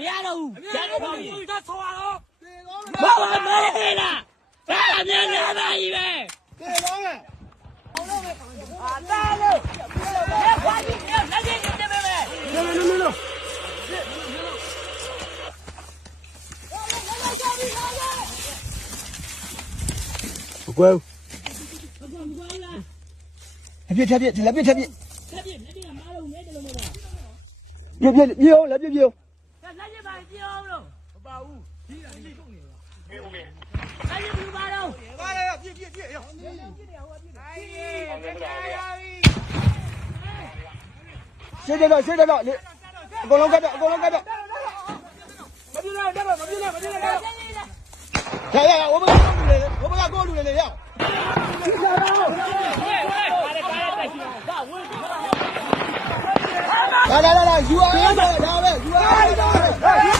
မရတော့ဘူးရတော့ပါဘူးဒါဆောရတော့ဘာမှမရလားဒါအမြဲတမ်းပါကြီးပဲတေတော့မယ်အာတာလို့ရပါကြီးလက်ကြီးနေမယ်လေလေလေလေ不乖。别别别，来别别别。别别别，别别别，来别别。 ပါဘူးဒီကလေးကုန်နေလားပြေဦးလေအဲ့ဒီဘူးပါတော့ပါရရပြည့်ပြည့်ပြည့်ရပြည့်နေဟိုပြည့်နေအေးကြာရပြီရှေ့တော့ရှေ့တော့လေအကုန်လုံးကပ်တော့အကုန်လုံးကပ်တော့မပြေနဲ့တော့မပြေနဲ့မပြေနဲ့တော့ရရရဝဘကလူလေဝဘကကိုလူလေလေရလာလာလာ you are ဒါပဲ you are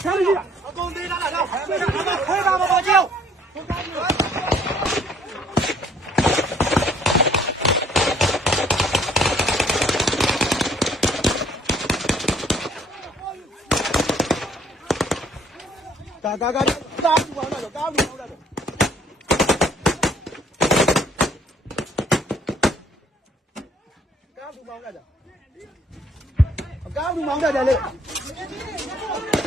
全力老公你打哪个老公你打哪个老公你打我报警抓住我干干干干干不完了干不干不完干